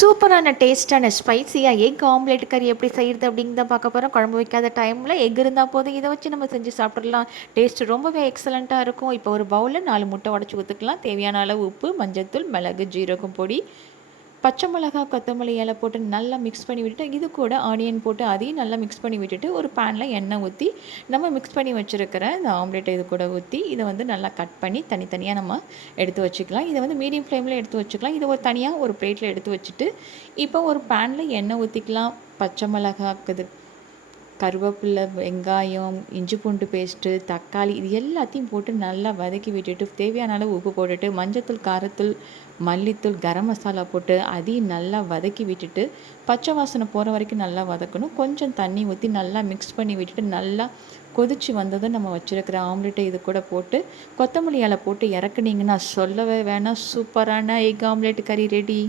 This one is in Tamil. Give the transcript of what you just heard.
சூப்பரான டேஸ்ட்டான ஸ்பைசியாக எக் ஆம்லெட் கறி எப்படி செய்கிறது அப்படிங்கிறத பார்க்க போகிறோம். குழம்பு வைக்காத டைமில் எக் இருந்தால் போதும், இதை வச்சு நம்ம செஞ்சு சாப்பிட்றலாம். டேஸ்ட் ரொம்பவே எக்ஸலண்ட்டாக இருக்கும். இப்போ ஒரு பவுலில் 4 முட்டை உடச்சி ஊற்றிக்கலாம். தேவையான அளவு உப்பு, மஞ்சள்தூள், மிளகு, ஜீரகம் பொடி, பச்சை மிளகா, கொத்தமல்லி இலை போட்டு நல்லா மிக்ஸ் பண்ணி விட்டுட்டு, இது கூட ஆனியன் போட்டு அதையும் நல்லா மிக்ஸ் பண்ணி விட்டுட்டு, ஒரு பேனில் எண்ணெய் ஊற்றி நம்ம மிக்ஸ் பண்ணி வச்சுருக்கிற இந்த ஆம்லேட்டை இது கூட ஊற்றி இதை வந்து நல்லா கட் பண்ணி தனித்தனியாக நம்ம எடுத்து வச்சுக்கலாம். இதை வந்து மீடியம் ஃப்ளேமில் எடுத்து வச்சுக்கலாம். இதை ஒரு தனியாக ஒரு பிளேட்டில் எடுத்து வச்சுட்டு, இப்போ ஒரு பேனில் எண்ணெய் ஊற்றிக்கலாம். பச்சை மிளகாக்குது, கருவேப்பிலை, வெங்காயம், இஞ்சி பூண்டு பேஸ்ட்டு, தக்காளி இது எல்லாத்தையும் போட்டு நல்லா வதக்கி விட்டுட்டு, தேவையான அளவு உப்பு போட்டுட்டு, மஞ்சத்தூள், காரத்தூள், மல்லித்தூள், கரம் மசாலா போட்டு அதையும் நல்லா வதக்கி விட்டுட்டு, பச்சை வாசனை போகிற வரைக்கும் நல்லா வதக்கணும். கொஞ்சம் தண்ணி ஊற்றி நல்லா மிக்ஸ் பண்ணி விட்டுட்டு, நல்லா கொதிச்சு வந்ததும் நம்ம வச்சுருக்கிற ஆம்லெட்டை இது கூட போட்டு கொத்தமல்லி இலை போட்டு இறக்குனீங்கன்னா சொல்லவே வேணாம், சூப்பரான எக் ஆம்லெட் கறி ரெடி.